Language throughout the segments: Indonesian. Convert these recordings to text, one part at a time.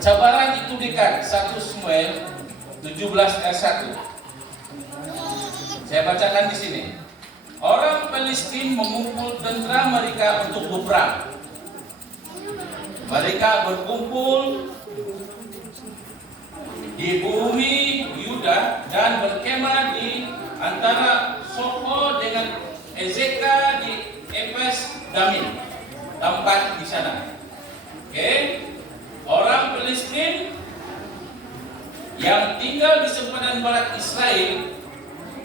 Cabaran itu dekat. 1 Samuel 17 ayat 1. Saya bacakan di sini. Orang Palestina mengumpul tentara mereka untuk berperang. Mereka berkumpul di bumi Yuda dan berkemah di antara Soko dengan Ezeka di Epes Damin, tempat di sana. Oke. Orang Palestina yang tinggal di sempadan barat Israel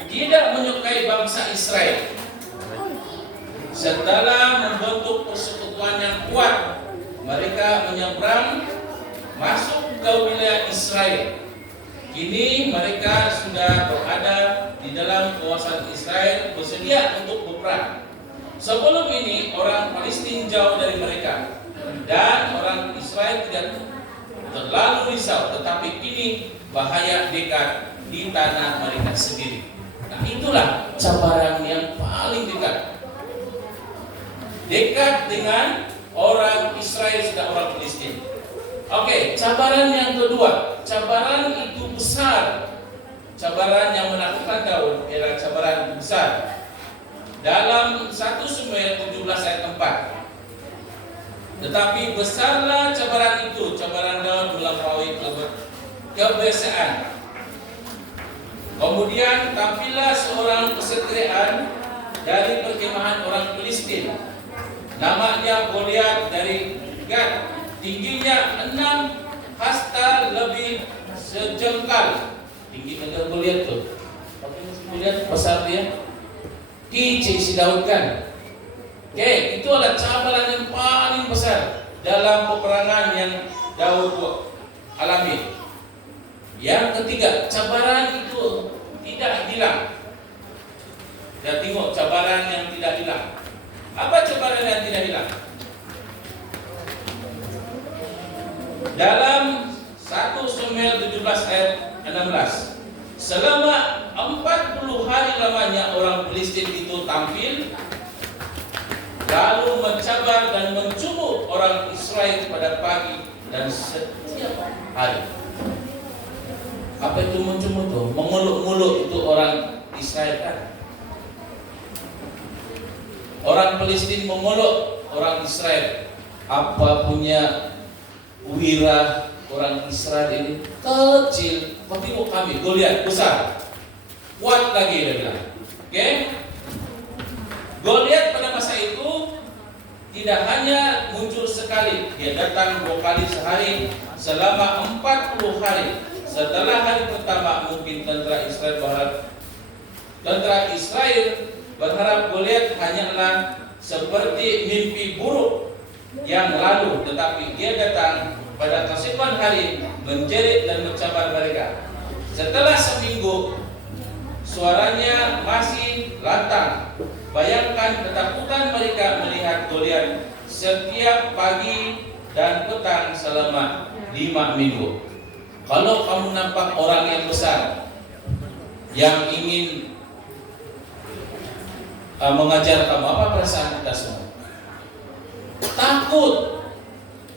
tidak menyukai bangsa Israel. Setelah membentuk persekutuan yang kuat, mereka menyeberang masuk ke wilayah Israel. Kini mereka sudah berada di dalam kawasan Israel, bersedia untuk berperang. Sebelum ini orang Palestina jauh dari mereka dan orang Israel tidak terlalu risau, tetapi kini bahaya dekat di tanah mereka sendiri. Nah, itulah cabaran yang paling dekat dengan orang Israel dan orang Palestina. Oke, cabaran yang kedua, cabaran itu besar. Cabaran yang menakutkan Daud adalah cabaran besar. Dalam 1 Samuel 17 ayat 4. Tetapi besarlah cabaran itu, cabaran Daud melampaui kebiasaan. Kemudian tampillah seorang kesatriaan dari perkemahan orang Palestina. Namanya Goliat dari Gad. Tingginya 6 hasta lebih sejengkal. Tinggi negara Goliat tuh. Goliat besar dia. Kicik si Daud kan. Oke, itu adalah cabaran yang paling besar dalam peperangan yang Daud alami. Yang ketiga, cabaran itu tidak hilang. Kita tengok cabaran yang tidak hilang. Apa cabaran yang tidak hilang? Dalam 1 Samuel 17 ayat 16. Selama 40 hari lamanya orang Palestina itu tampil, lalu mencabar dan mencubuk orang Israel pada pagi dan setiap hari. Apa itu mencubuk itu? Mengeluk-ngeluk itu orang Israel kan? Orang Palestina mengeluk orang Israel. Apa punya wira orang Israel ini kecil, tapi kami Goliat besar, kuat lagi dia bilang. Oke? Goliat pada masa itu tidak hanya muncul sekali, dia datang 2 kali sehari selama 40 hari. Setelah hari pertama mungkin tentara Israel berharap Goliat hanyalah seperti mimpi buruk yang lalu, tetapi dia datang pada keesokan hari menjerit dan mencabar mereka. Setelah seminggu suaranya masih lantang. Bayangkan ketakutan mereka melihat Goliat setiap pagi dan petang selama 5 minggu. Kalau kamu nampak orang yang besar yang ingin mengajar kamu, apa perasaan kita semua? Takut.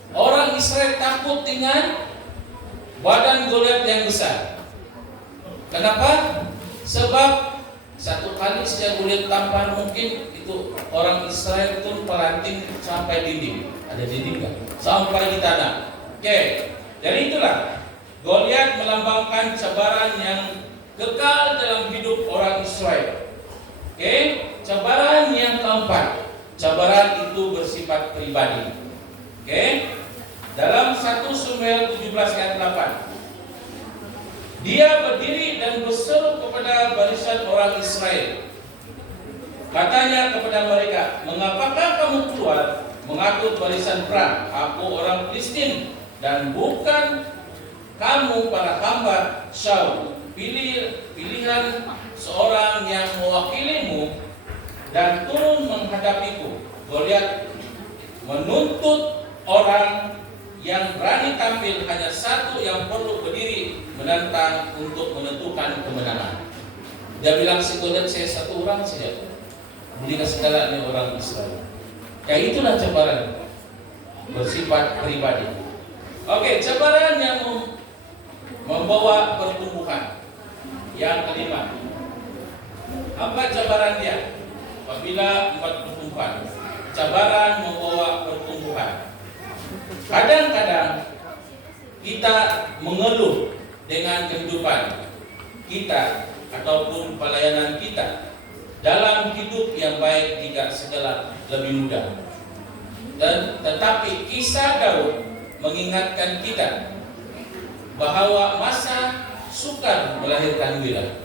Orang Israel takut dengan badan Goliat yang besar. Kenapa? Sebab satu kali sejak Goliat tampar, mungkin itu orang Israel itu pelanting sampai dinding. Ada dinding nggak? Sampai di tanah. Oke. Jadi itulah Goliat melambangkan cabaran yang kekal dalam hidup orang Israel. Oke. Cabaran yang keempat, cabaran itu bersifat pribadi. Oke. Dalam 1 Samuel 17 ayat 8. Dia berdiri dan berseru kepada barisan orang Israel. Katanya kepada mereka, "Mengapakah kamu keluar mengatur barisan perang? Aku orang Palestina dan bukan kamu para hamba Saul. Pilihan seorang yang mewakilimu dan turun menghadapiku." Goliat menuntut orang yang berani tampil, hanya satu yang perlu berdiri menantang untuk menentukan kemenangan. Dia bilang, "Goliat, saya satu orang saja, berikan segala ini orang Israel." Kayak itulah cabaran bersifat pribadi. Oke, cabaran yang membawa pertumbuhan. Yang kelima, apa cabaran dia? Apabila pertumbuhan, cabaran membawa pertumbuhan. Kadang-kadang kita mengeluh dengan kehidupan kita ataupun pelayanan kita dalam hidup yang baik jika segala lebih mudah. Dan tetapi kisah Daud mengingatkan kita bahwa masa sukar melahirkan wira.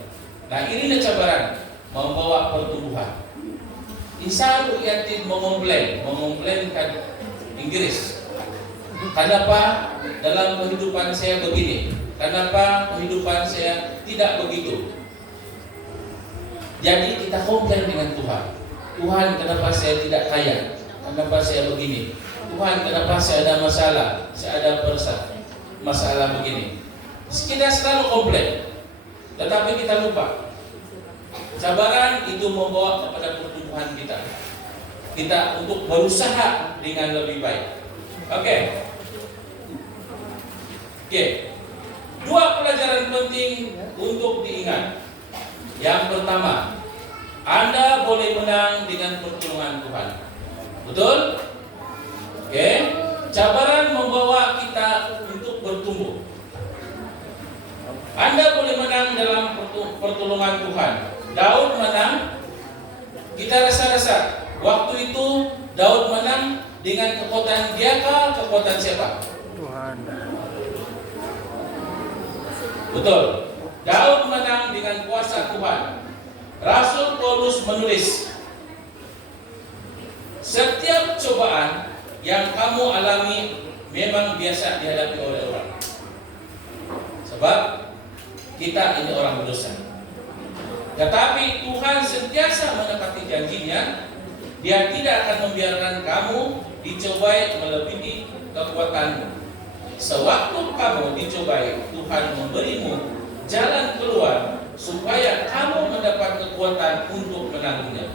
Nah, ini cabaran membawa pertumbuhan. Insan yatim mengomplainkan Inggris. Kenapa dalam kehidupan saya begini? Kenapa kehidupan saya tidak begitu? Jadi kita komplain dengan Tuhan. Tuhan, kenapa saya tidak kaya? Kenapa saya begini? Tuhan, kenapa saya ada masalah? Saya ada masalah begini. Kita selalu komplain, tetapi kita lupa. Cabaran itu membawa kepada pertumbuhan kita. Kita untuk berusaha dengan lebih baik. Oke. Dua pelajaran penting untuk diingat. Yang pertama, Anda boleh menang dengan pertolongan Tuhan. Betul? Oke. Cabaran membawa kita untuk bertumbuh. Anda boleh menang dalam pertolongan Tuhan. Daud menang. Kita rasa-rasa waktu itu Daud menang dengan kekuatan dia kah? Kekuatan siapa? Tuhan. Betul. Daud menang dengan kuasa Tuhan. Rasul Paulus menulis, setiap cobaan yang kamu alami memang biasa dihadapi oleh orang. Sebab kita ini orang berdosa. Tetapi Tuhan sentiasa menepati janjinya. Dia tidak akan membiarkan kamu dicobai melebihi kekuatanmu. Sewaktu kamu dicobai, Tuhan memberimu jalan keluar supaya kamu mendapat kekuatan untuk menanggungnya.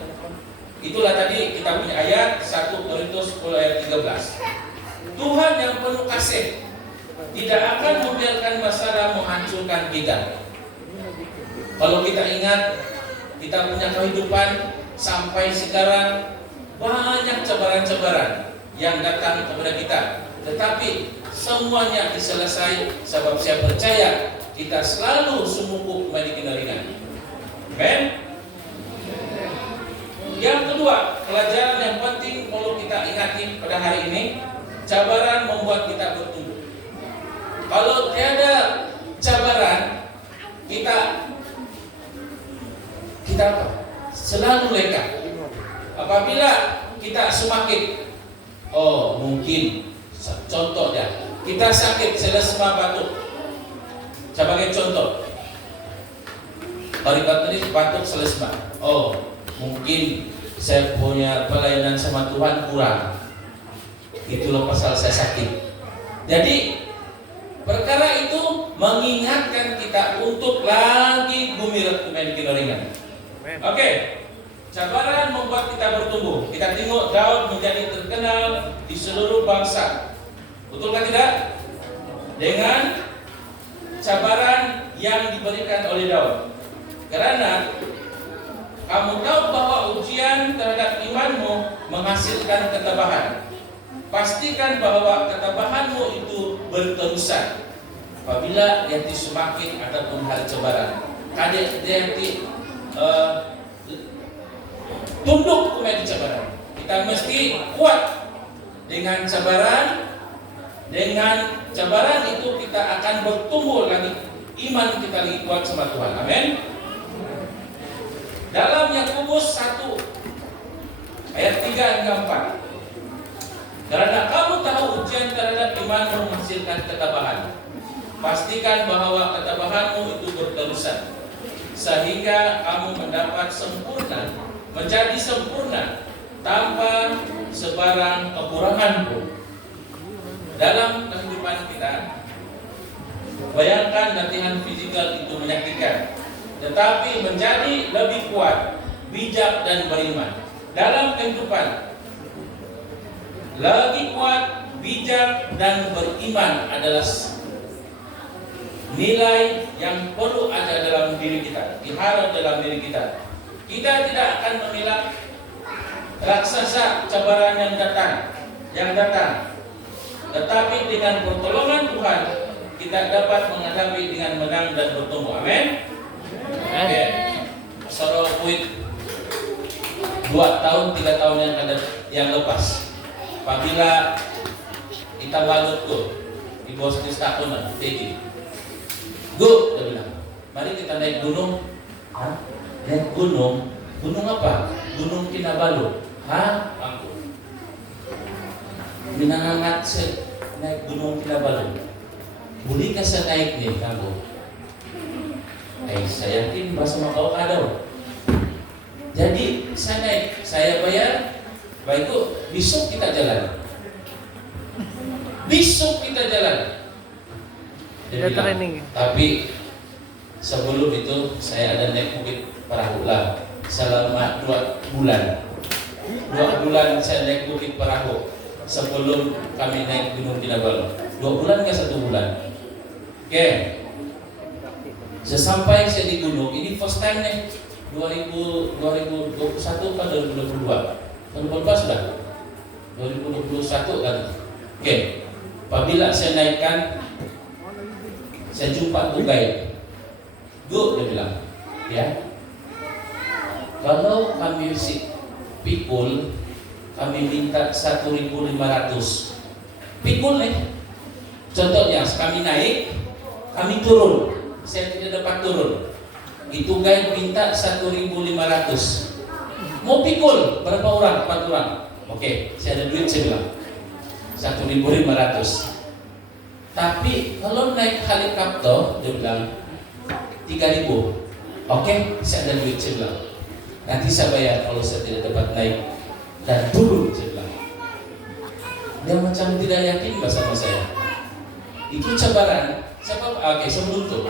Itulah tadi kita punya ayat 1 Korintus 10 ayat 13. Tuhan yang penuh kasih tidak akan membiarkan masalah menghancurkan kita. Kalau kita ingat, kita punya kehidupan sampai sekarang banyak cabaran-cabaran yang datang kepada kita. Tetapi semuanya diselesai sebab saya percaya kita selalu sumungguh kembali keringan. Amen. Yang kedua, pelajaran yang penting perlu kita ingati pada hari ini, cabaran membuat kita bertumbuh. Kalau tiada cabaran, kita selalu leka. Apabila kita semakin, mungkin contoh ya, kita sakit selesma batuk. Sebagai contoh, hari ini batuk selesma. Mungkin saya punya pelayanan sama Tuhan kurang. Itulah pasal saya sakit. Jadi perkara itu mengingatkan kita untuk lagi gumirat kumen kinoringan. Oke. Cabaran membuat kita bertumbuh. Kita tengok Daud menjadi terkenal di seluruh bangsa. Betulkah tidak? Dengan cabaran yang diberikan oleh Daud. Karena kamu tahu bahwa ujian terhadap imanmu menghasilkan ketabahan. Pastikan bahwa ketabahanmu itu berterusan. Apabila yang semakin ataupun hal cabaran, kadang dia tunduk kepada cabaran. Kita mesti kuat dengan cabaran. Dengan cabaran itu kita akan bertumbuh lagi, iman kita lagi kuat sama Tuhan. Amin. Dalam Yakobus 1 ayat 3 hingga 4. Karena kamu tahu ujian terhadap imanmu menghasilkan ketabahan. Pastikan bahwa ketabahanmu itu berterusan, sehingga kamu mendapat sempurna, menjadi sempurna tanpa sebarang kekurangan pun. Dalam kehidupan kita, bayangkan latihan fisikal itu menyakitkan, tetapi menjadi lebih kuat, bijak dan beriman. Dalam kehidupan, lebih kuat, bijak, dan beriman adalah nilai yang perlu ada dalam diri kita, diharap dalam diri kita. Kita tidak akan mengelak raksasa cabaran yang datang, tetapi dengan pertolongan Tuhan kita dapat menghadapi dengan menang dan bertumbuh. Amin. Oke. Saudara Puit 2 tahun 3 tahun yang lepas, apabila kita balut tuh di bawah 1 tahun Teddy, dia bilang, mari kita naik gunung. Hah? Naik gunung? Gunung apa? Gunung Kinabalu. Hah? Aku minangangat naik gunung Kinabalu. Bolehkah saya naik nih kamu? Saya yakin bahasa Makau ada. Jadi saya naik, saya bayar. Baik itu besok kita jalan. Besok kita jalan. Dia bilang, tapi sebelum itu saya ada naik bukit perahu lah selama 2 bulan. 2 bulan saya naik bukit perahu sebelum kami naik Gunung Kinabalu. 2 bulan ke 1 bulan. Oke. Sesampai saya di gunung, ini first time nih 2021 atau 2022? 2022 sudah? 2021 kan? Oke. Apabila saya naikkan, saya jumpa tuh guide. Dia bilang, ya, kalau kami pikul, kami minta 1.500. Pikul nih. Contohnya, kami naik, kami turun. Saya tidak dapat turun. Itu guide minta 1.500. Mau pikul berapa orang? 4 orang. Oke, saya ada duit, saya bilang 1.500. Tapi kalau naik helikopter, dia bilang 3.000. Oke, saya ada duit, saya bilang. Nanti saya bayar kalau saya tidak dapat naik dan turun, saya bilang. Dia macam tidak yakin bersama saya. Itu cabaran. Oke, sebelum itu,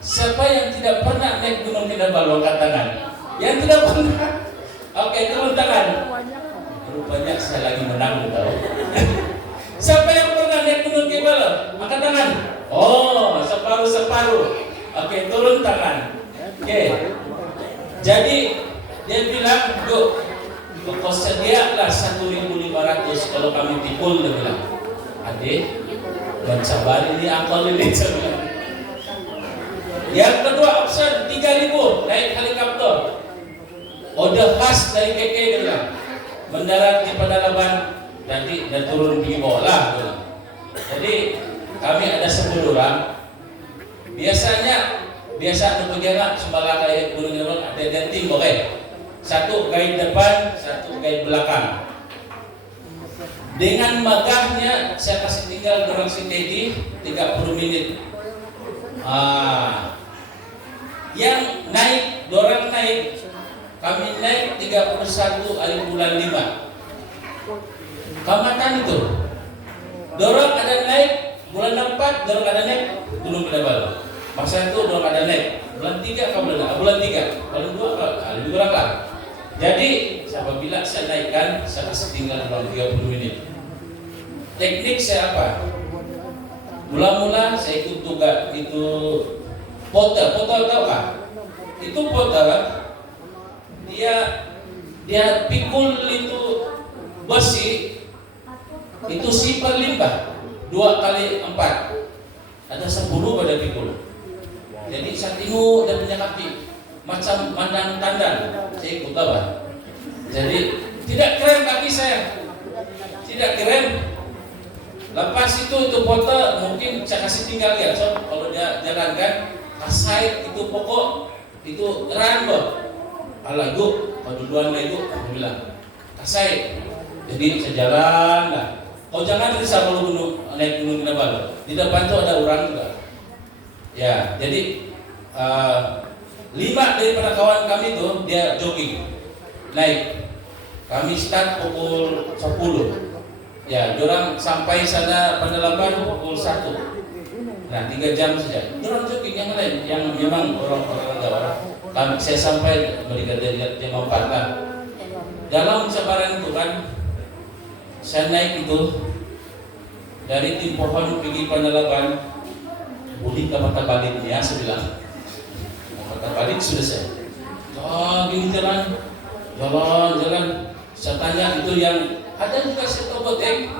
siapa yang tidak pernah naik Gunung Kinabalu, angkat tangan. Yang tidak pernah. Oke, turun tangan. Rupanya saya lagi menang, tahu. Siapa yang pernah naik Gunung Kinabalu? Angkat tangan. Oh, separuh. Oke, turun tangan. Oke. Jadi dia bilang, kau sedialah 1.500 kalau kami pikul, dia bilang. Adik, dan sabar ini angkol ini. Yang kedua option 3.000 naik helikopter. Order khas dari KK, dia bilang. Mendarat di Pedalaman nanti dan turun di bawah lah. Jadi kami ada 10 orang. Biasa untuk jarak sembala kayak Gunung Kinabalu ada tim, oke. 1 guide depan, 1 guide belakang. Dengan magahnya saya kasih tinggal dorong si Teddy 30 menit. Yang naik, dorang naik, kami naik 31 hari bulan 5. Kamatan itu. Dorang ada naik bulan 4, dorang ada naik Gunung Kinabalu. Masa itu dorang ada naik bulan 3 bulan 3, bulan 2 lebih kurang lah. Jadi apabila saya naikkan, saya kasih tinggal dalam 30 menit. Teknik saya apa? Mula-mula saya ikut tugas itu porter tahu kan? Itu porter dia pikul itu besi itu sipar limbah 2 kali 4 ada 10 pada pikul. Jadi saya tengok dan punya kaki macam mandang tandan. Saya ikut apa? Jadi tidak keren kaki saya, tidak keren. Lepas itu porter mungkin saya kasih tinggal ya. So kalau dia jalankan kasai itu pokok itu keren boh. Alah gua, kalau duluan lah itu aku bilang kasai. Jadi saya jalan lah. Kau jangan risau kalau naik Gunung Kinabalu. Di depan tuh ada orang juga. Ya, jadi 5 daripada kawan kami tuh dia jogging naik. Kami start pukul 10. Ya, dorang sampai sana Pedalaman pukul 1. Nah, 3 jam saja. Dorang jogging yang lain, yang memang orang-orang ada. Saya sampai mereka dari jam 4 lah. Dalam sabaran itu kan, saya naik itu dari tim pohon pergi Panalaban, boleh ke mata balik ya, saya bilang. Mata balik sudah saya. Gini jalan. Saya tanya itu yang ada juga saya Obotek.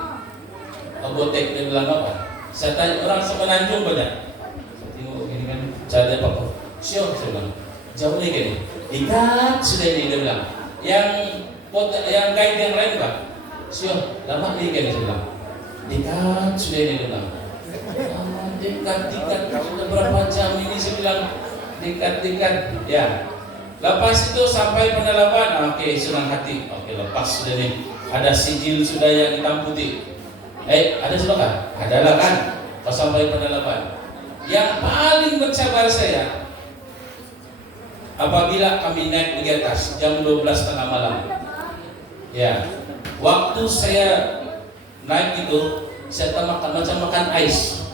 Obotek dia bilang apa? Saya tanya orang Semenanjung banyak. Saya tengok gini kan, saya apa? Siapa saya bilang. Jauh nih gini. Ikat sudah ini dia bilang. Yang guide yang lain Pak. Siapa? Lama nih gini saya bilang. Ikat sudah ini dia bilang. Dekat sudah berapa jam ini saya bilang. Dekat ya. Lepas itu sampai Panalaban, oke, senang hati. Oke, lepas sudah nih. Ada sijil sudah yang hitam putih. Ada sudah kan? Ada lah kan? Pas sampai Panalaban. Yang paling mencabar saya apabila kami naik di atas jam 12:30 malam. Ya, waktu saya naik itu, saya makan macam makan ais.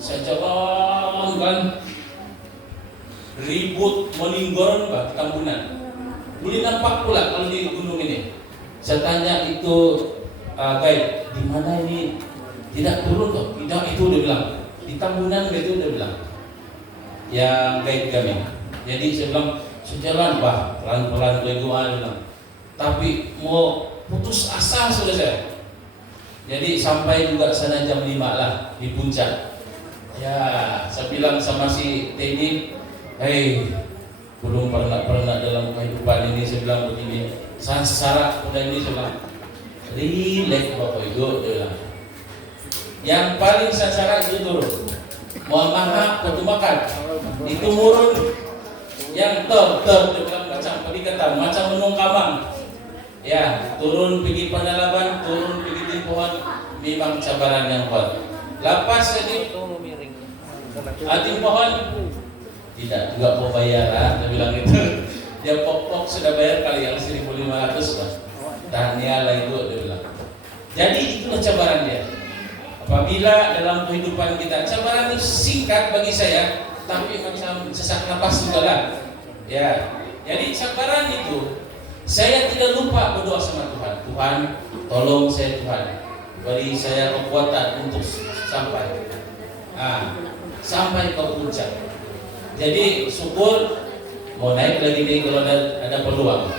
Saya jalan kan. Ribut meninggoran Pak, kambunan. Boleh nampak pula kalau di gunung ini. Saya tanya itu guide, di mana ini tidak turun toh? Tidak, itu dia bilang. Di Tambunan itu dia bilang. Yang guide kami. Jadi saya bilang, sejalan Pak, pelan-pelan doa bilang. Tapi mau putus asa sudah saya. Jadi sampai juga sana jam 5 lah di puncak. Ya, saya bilang sama si Teddy, belum pernah dalam kehidupan ini saya bilang begini. Saya sesarak udah ini saya bilang, relax Bapak Ibu dia bilang. Yang paling sesarak itu turun. Mohon maaf, waktu makan itu murun. Yang dia bilang macam pendekatan, macam menung kamang. Ya, turun pergi Panalaban, turun pergi di pohon, memang cabaran yang kuat. Lepas tadi hati pohon. Tidak, juga mau bayar, dia bilang gitu. Dia pokok sudah bayar kali yang 1.500 lah. Tanya lah itu, dia bilang. Jadi itulah cabaran dia. Apabila dalam kehidupan kita, cabaran itu singkat bagi saya, tapi macam sesak napas juga lah. Ya, jadi cabaran itu, saya tidak lupa berdoa sama Tuhan. Tuhan, tolong saya Tuhan, beri saya kekuatan untuk sampai. Sampai ke puncak. Jadi syukur mau naik lagi nih kalau ada peluang.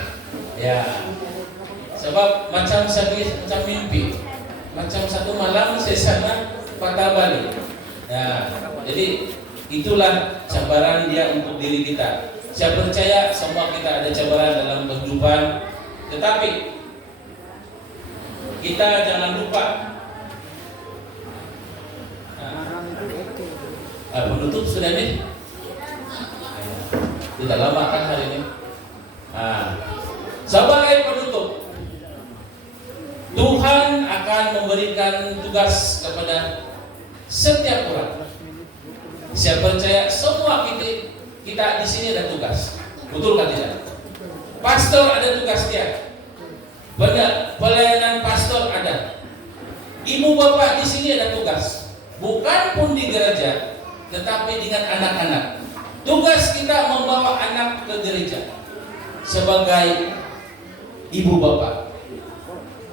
Ya, sebab macam mimpi, macam satu malam saya sana patah balik. Ya, jadi itulah cabaran dia untuk diri kita. Saya percaya semua kita ada cabaran dalam kehidupan, tetapi kita jangan lupa. Penutup sudah nih. Tidak lama kan hari ini. Sebagai penutup, Tuhan akan memberikan tugas kepada setiap orang. Saya percaya semua kita di sini ada tugas. Betul kan tidak? Pastor ada tugas dia. Benar, pelayanan pastor ada. Ibu bapak di sini ada tugas. Bukan pun di gereja, tetapi dengan anak-anak. Tugas kita membawa anak ke gereja sebagai ibu bapak.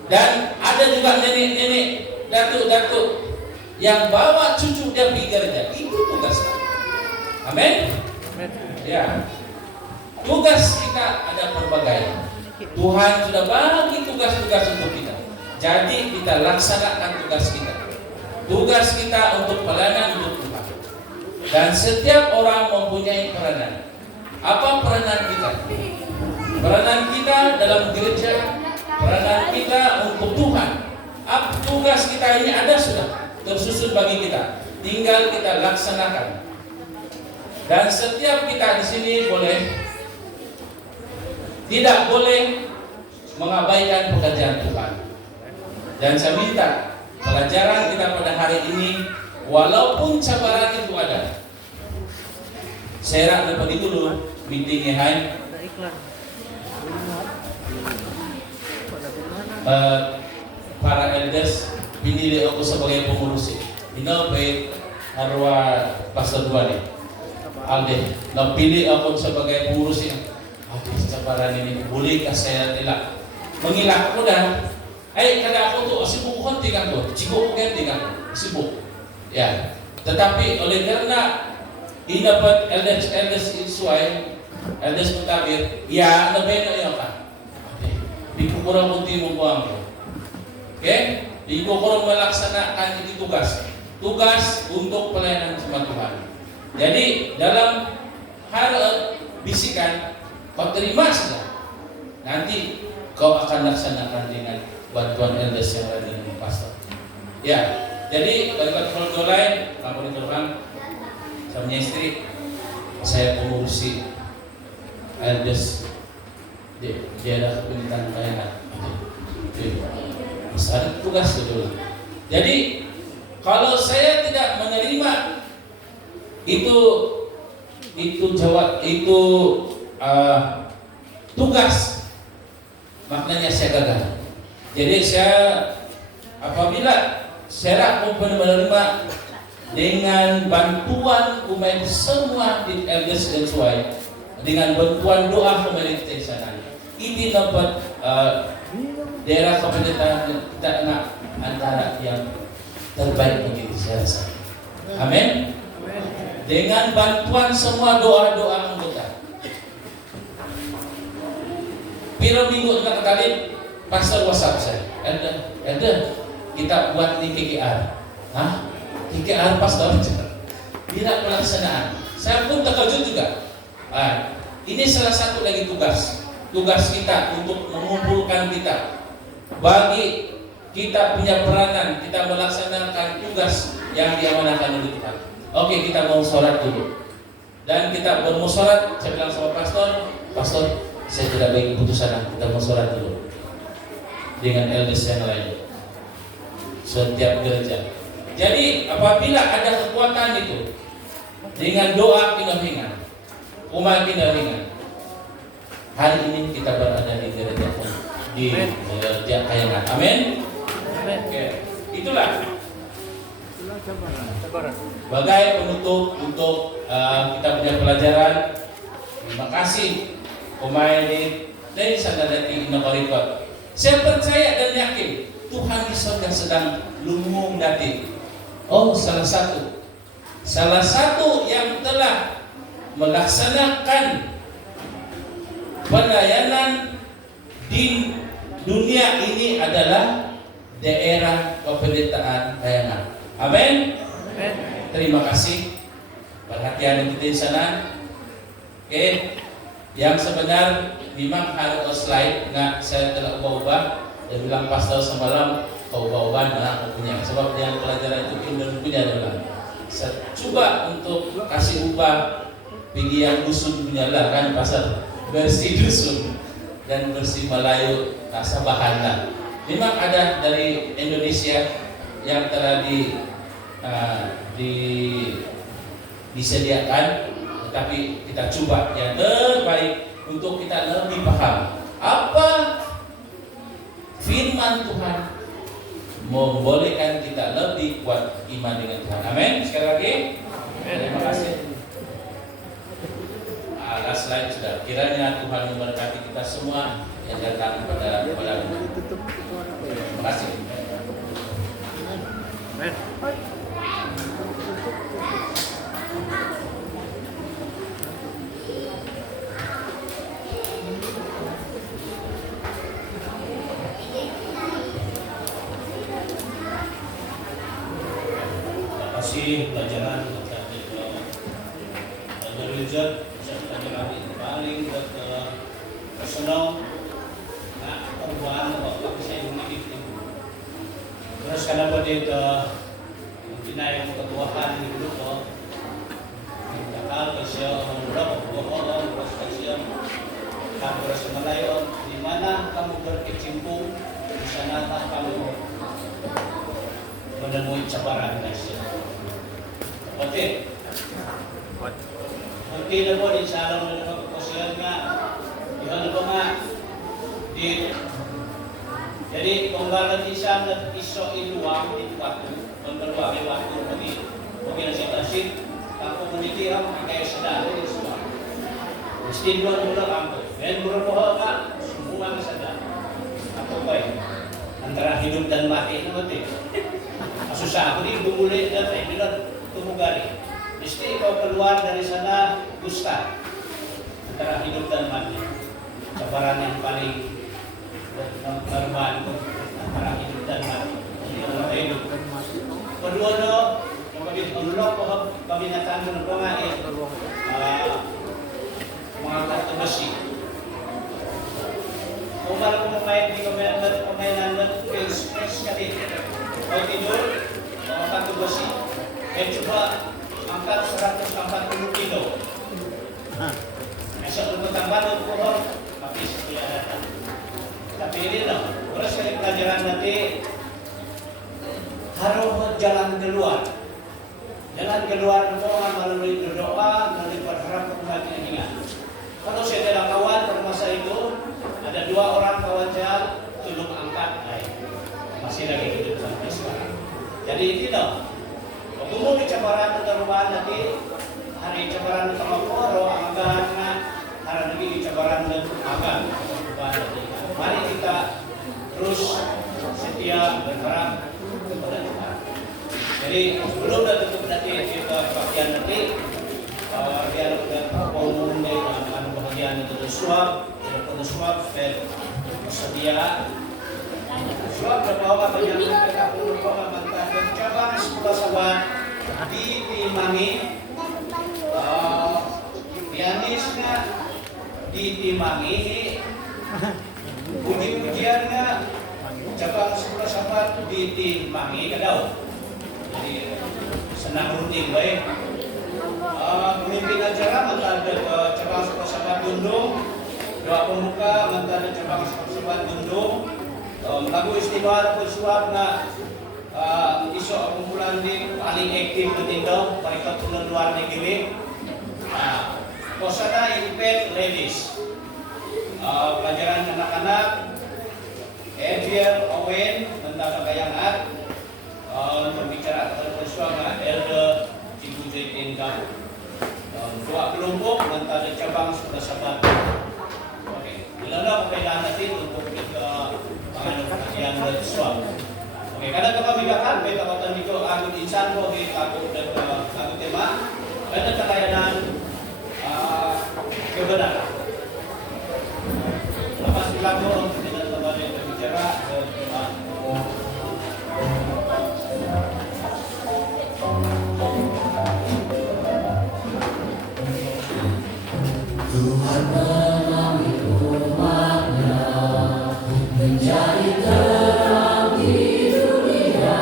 Dan ada juga nenek-nenek, datuk-datuk yang bawa cucu dia pergi gereja. Itu tugas kita. Amin. Ya. Tugas kita ada berbagai. Tuhan sudah bagi tugas-tugas untuk kita. Jadi kita laksanakan tugas kita. Tugas kita untuk pelayanan untuk Tuhan. Dan setiap orang mempunyai peranan. Apa peranan kita? Peranan kita dalam gereja, peranan kita untuk Tuhan. Tugas kita ini ada sudah tersusun bagi kita. Tinggal kita laksanakan. Dan setiap kita di sini tidak boleh mengabaikan pekerjaan Tuhan. Dan saya minta pelajaran kita pada hari ini, walaupun cabaran itu ada, saya dapat dulu meetingnya hai. Para elders pinilih aku sebagai pengurus. Ini arwah pastor dua nih. Alde, napili ako sebagai pengurus yang cabaran ini bolehkah saya tidak mengilah aku dah Ay, kada ako to, sibuk konti kan ko, sibuk konti kan, sibuk. Ya, tetapi oleh karena ini dapat elders isuai, elders mutabir, ya nabena yung ka. Di ko kurang kunti mo buang ko. Okay? Di ko kurang melaksanakan itu tugas untuk pelayanan sama Tuhan. Jadi dalam hal bisikan, kau terima saja. Nanti kau akan laksanakan dengan bantuan elders yang lain dengan pastor. Ya, jadi balik keluarga lain, kamu diturunkan sama istri, saya pengurusi elders di daerah pemerintahan pelayanan. Besar tugas betul. Jadi kalau saya tidak menerima itu tugas, maknanya saya gagal. Jadi saya apabila saya menerima dengan bantuan umat semua di elders dan suai, dengan bantuan doa kembali ke sana, ini dapat daerah pemerintahan kita antara yang terbaik begitu saya rasa. Amin. Dengan bantuan semua doa-doa anggota. Piro minggu kali pastor WhatsApp saya. Ada kita buat di KKR. Hah? KKR pastor tidak pelaksanaan. Saya pun terkejut juga. Ini salah satu lagi tugas kita untuk mengumpulkan kita. Bagi kita punya peranan, kita melaksanakan tugas yang diamanahkan oleh Tuhan. Oke, kita mau sholat dulu. Dan kita bermusyawarah, saya bilang sama pastor, saya tidak baik keputusan, kita mau sholat dulu dengan elders yang lain setiap gereja. Jadi apabila ada kekuatan itu dengan doa pinaringan, umat pinaringan, hari ini kita berada di gereja Kayangan. Amin. Oke, itulah sebagai penutup untuk kita punya pelajaran. Terima kasih pemain dari Sadarati Inokorikot. Saya percaya dan yakin Tuhan di surga sedang lumung dati. Oh, salah satu yang telah melaksanakan pelayanan di dunia ini adalah daerah pemerintahan Kayangan. Amin. Terima kasih perhatian kita di sana. Oke, yang sebenar memang harus slide, nggak saya telah ubah-ubah. Dia bilang pastor semalam kau ubah-ubah, nah aku punya. Sebab yang pelajaran itu Indon punya adalah saya coba untuk kasih ubah pergi yang dusun punya lah kan pasar bersih dusun dan bersih Melayu rasa bahana. Memang ada dari Indonesia yang telah disediakan, tetapi kita coba yang terbaik untuk kita lebih paham apa firman Tuhan membolehkan kita lebih kuat iman dengan Tuhan. Amin. Sekali lagi, terima kasih. Last slide sudah. Kiranya Tuhan memberkati kita semua yang datang pada terima kasih. Pelajaran dari Richard, pelajaran ini paling buat personal, perubahan waktu saya memiliki. Terus kenapa dia dinayang ketuaan di dulu bakal kasih beberapa orang terus kasih kamu harus Melayu di mana kamu berkecimpung di sana kamu menemui cabaran kasih. Oke. Oke na po din sa alam na nakapagpasyan nga. Ilan po nga. Jadi kung siya na iso iluwang di waktu. Kung berbagai waktu bagi na siya tasik. Ang community ang kaya sa dali. Istiduan mo lang ako. Ngayon mo po ka. Sumuha ka sa dali. Ako ba yun? antara hidup dan mati naman eh. Susah ako din, bumuli na tayo, bilang tumugari. Mesti ikaw keluar dari sana gusta antara hidup dan mati. Cabaran yang paling berkorban antara hidup dan mati. Hindi ko hidup. Kedua no, yung ulok ko kami natanong ko nga mga katubasi. Kung para kumamayag di kumayanan express ka din. O tidur, mga katubasi. Coba angkat 140 kilo. Sa untuk tambahan ko habis dia datang. Tapi ini loh, terus dari pelajaran nanti harus jalan keluar. Jalan keluar doa melalui berdoa, melalui berharap kebahagiaan. Kalau saya ada kawan pada masa itu, ada 2 orang kawan saya belum angkat, masih lagi hidup sampai sekarang. Jadi itu loh, umum di cabaran perubahan nanti hari cabaran utama koro agar hari lagi di cabaran agar mari kita terus setia berharap kepada Tuhan. Jadi sebelum tutup nanti kita bagian nanti biar umum dalam bagian itu suap dan sedia suap berbawa banyak kita perlu mantap dan cabang sekolah sahabat di Timangi pianisnya di Timangi puji-pujiannya cabang sekolah sahabat di Timangi kadau jadi senang rutin baik pemimpin acara mantan ke cabang sekolah sahabat Gundung doa pembuka mantan cabang sekolah sahabat Gundung lagu istimewa bersuap na isu kumpulan di paling aktif bertindak mereka turun luar negeri. Kosana Impet Ladies pelajaran anak-anak Adriel Owen tentang kayangan berbicara tentang bersuara Elder Cibujetin Kamu doa kelompok tentang cabang sekolah sahabat. Oke, dilanda perbedaan nanti untuk kita yang bersuara. Oke, karena kami bahkan beta kota itu aku insan ko di aku dan aku tema ada kekayaan kebenaran. Lepas bilang dengan teman yang berbicara Tuhan mengambil umatnya menjadi terang di dunia,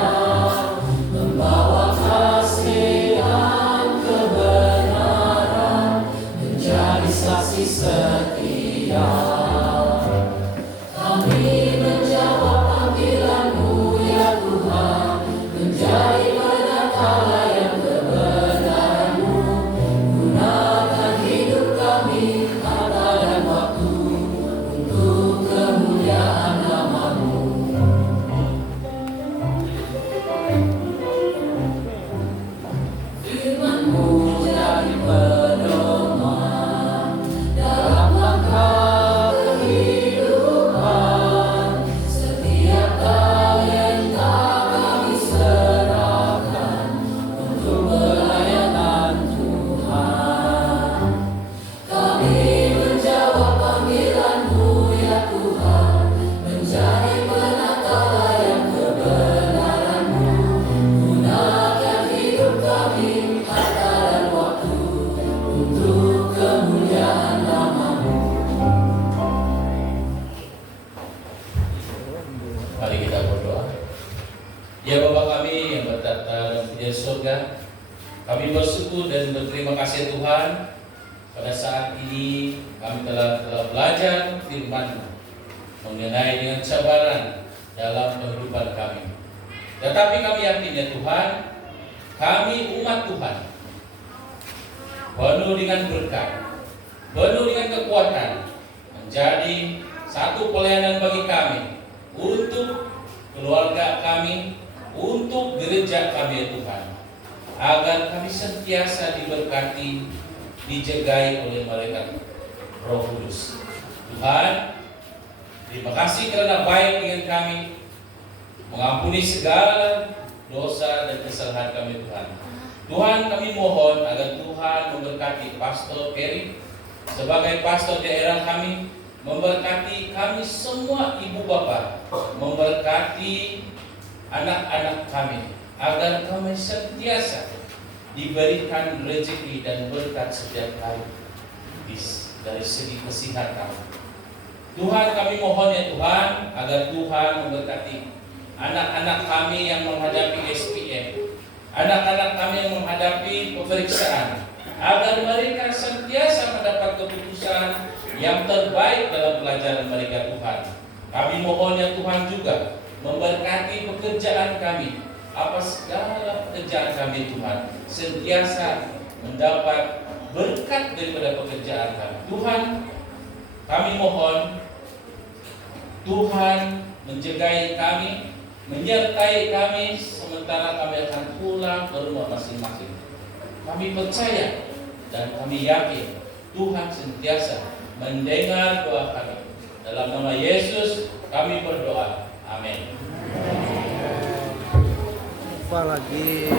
membawa kasih dan kebenaran, menjadi saksi setia. Kami menjawab panggilan-Mu ya Tuhan, menjadi penata yang kebenaran-Mu, gunakan hidup kami harta dan waktu untuk kemuliaan nama-Mu. Firman-Mu jadi pedoman dalam langkah kehidupan. Setiap talenta kami serahkan untuk pelayanan Tuhan. Kami menjawab panggilan-Mu ya Tuhan, menjadi penata yang kebenaran-Mu, gunakan hidup kami harta dan waktu untuk kemuliaan nama-Mu. Mari kita berdoa. Ya Bapa kami yang bertata dalam pujian surga, kami bersyukur dan berterima kasih Tuhan. Pada saat ini kami telah belajar firman-Mu mengenai dengan cabaran dalam kehidupan kami. Tetapi kami yakin ya Tuhan, kami umat Tuhan penuh dengan berkat, penuh dengan kekuatan, menjadi satu pelayanan bagi kami, untuk keluarga kami, untuk gereja kami ya Tuhan, agar kami sentiasa diberkati, dijagai oleh malaikat Roh Kudus. Tuhan, terima kasih karena baik dengan kami. mengampuni segala dosa dan kesalahan kami Tuhan. Tuhan, kami mohon agar Tuhan memberkati Pastor Kerry sebagai pastor daerah kami, memberkati kami semua ibu bapa, memberkati anak-anak kami, agar kami sentiasa diberikan rezeki dan berkat setiap hari dari segi kesehatan. Tuhan, kami mohon ya Tuhan, agar Tuhan memberkati anak-anak kami yang menghadapi SPM, anak-anak kami yang menghadapi pemeriksaan, agar mereka sentiasa mendapat keputusan yang terbaik dalam pelajaran mereka Tuhan. Kami mohon ya Tuhan juga memberkati pekerjaan kami, apa segala pekerjaan kami Tuhan, sentiasa mendapat berkat daripada pekerjaan kami. Tuhan, kami mohon Tuhan menjagai kami, menyertai kami sementara kami akan pulang ke rumah masing-masing. Kami percaya dan kami yakin Tuhan sentiasa mendengar doa kami. Dalam nama Yesus kami berdoa. Amin. Apa lagi?